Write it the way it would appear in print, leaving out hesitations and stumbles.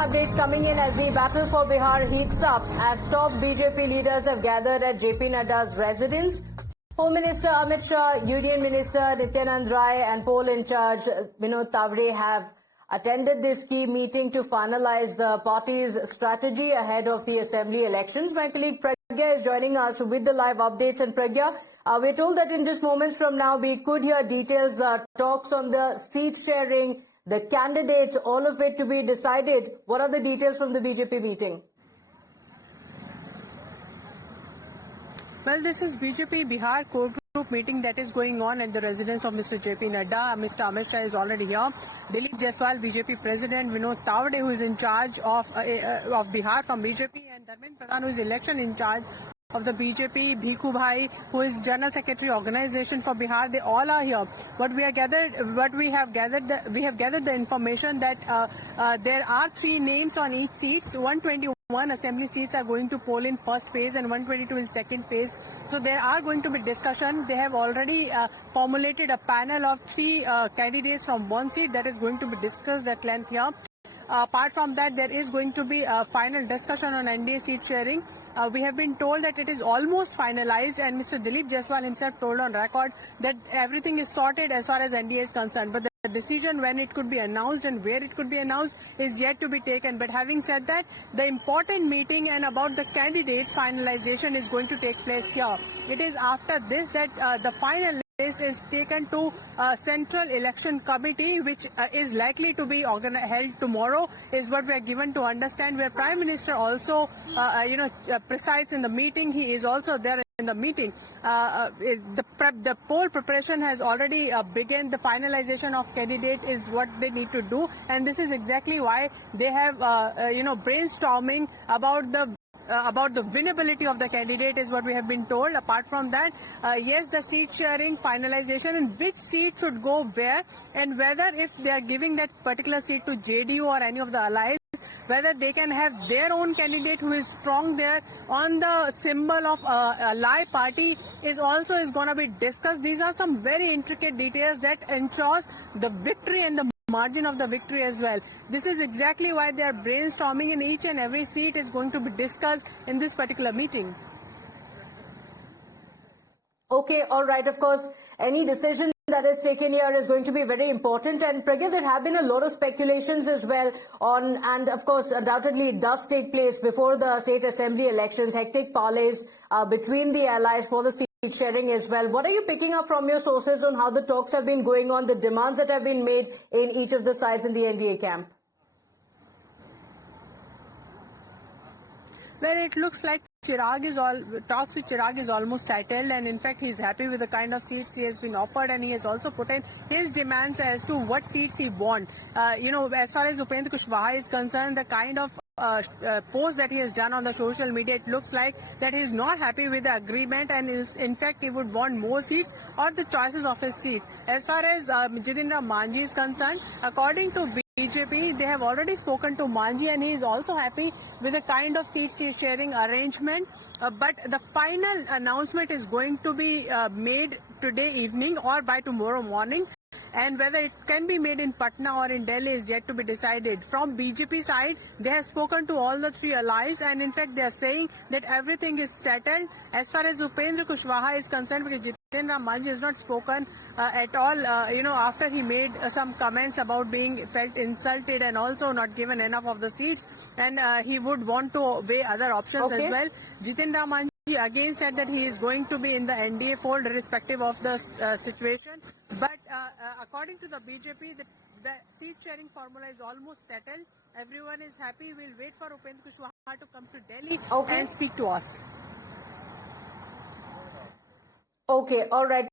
Updates coming in as the battle for Bihar heats up as top BJP leaders have gathered at JP Nadda's residence. Home Minister Amit Shah, Union Minister Nityanand Rai and poll in charge Vinod Tavade have attended this key meeting to finalize the party's strategy ahead of the assembly elections. My colleague Pragya is joining us with the live updates. And Pragya, we're told that in just moments from now we could hear details, talks on the seat sharing, the candidates, all of it to be decided. What are the details from the BJP meeting? Well, this is BJP Bihar core group meeting that is going on at the residence of Mr. JP Nadda. Mr. Amit Shah is already here. Dilip Jaiswal, BJP President, Vinod Tavade, who is in charge of Bihar from BJP, and Dharmendra Pradhan, who is election in charge of the BJP, Bhikhu Bhai, who is General Secretary Organization for Bihar. They all are here. We have gathered the information that there are 3 names on each seat. 121 assembly seats are going to poll in first phase and 122 in second phase. So there are going to be discussion. They have already formulated a panel of 3 candidates from one seat that is going to be discussed at length here. Apart from that, there is going to be a final discussion on NDA seat sharing. We have been told that it is almost finalized, and Mr. Dilip Jaiswal himself told on record that everything is sorted as far as NDA is concerned. But the decision when it could be announced and where it could be announced is yet to be taken. But having said that, the important meeting and about the candidates finalization is going to take place here. It is after this that the final list is taken to Central Election Committee, which is likely to be held tomorrow, is what we are given to understand, where Prime Minister also presides in the meeting. He is also there in the meeting. The poll preparation has already begun. The finalization of candidate is what they need to do, and this is exactly why they have brainstorming about the winnability of the candidate is what we have been told. Apart from that, yes, the seat sharing finalization and which seat should go where, and whether if they are giving that particular seat to JDU or any of the allies, whether they can have their own candidate who is strong there on the symbol of ally party is going to be discussed. These are some very intricate details that ensures the victory and the margin of the victory as well. This is exactly why they are brainstorming, and each and every seat is going to be discussed in this particular meeting. Okay, all right. Of course, any decision that is taken here is going to be very important. And Pragya, there have been a lot of speculations as well on, and of course, undoubtedly it does take place before the state assembly elections, hectic parleys between the allies for the seat sharing as well. What are you picking up from your sources on how the talks have been going on, the demands that have been made in each of the sides in the NDA camp? Well, it looks like talks with Chirag is almost settled, and in fact he's happy with the kind of seats he has been offered, and he has also put in his demands as to what seats he wants. As far as Upendra Kushwaha is concerned, the kind of post that he has done on the social media, it looks like that he is not happy with the agreement, and in fact he would want more seats or the choices of his seats. As far as Jitendra Manjhi is concerned, according to BJP, they have already spoken to Manjhi, and he is also happy with the kind of seat sharing arrangement. But the final announcement is going to be made today evening or by tomorrow morning. And whether it can be made in Patna or in Delhi is yet to be decided. From BJP side, they have spoken to all the 3 allies, and in fact they are saying that everything is settled. As far as Upendra Kushwaha is concerned, because Jitendra Manjhi has not spoken at all, after he made some comments about being felt insulted and also not given enough of the seats, and he would want to weigh other options as well. Jitendra Manjhi again said that he is going to be in the NDA fold irrespective of the situation. But according to the BJP, the seat sharing formula is almost settled. Everyone is happy. We'll wait for Upendra Kushwaha to come to Delhi and speak to us. Okay, all right.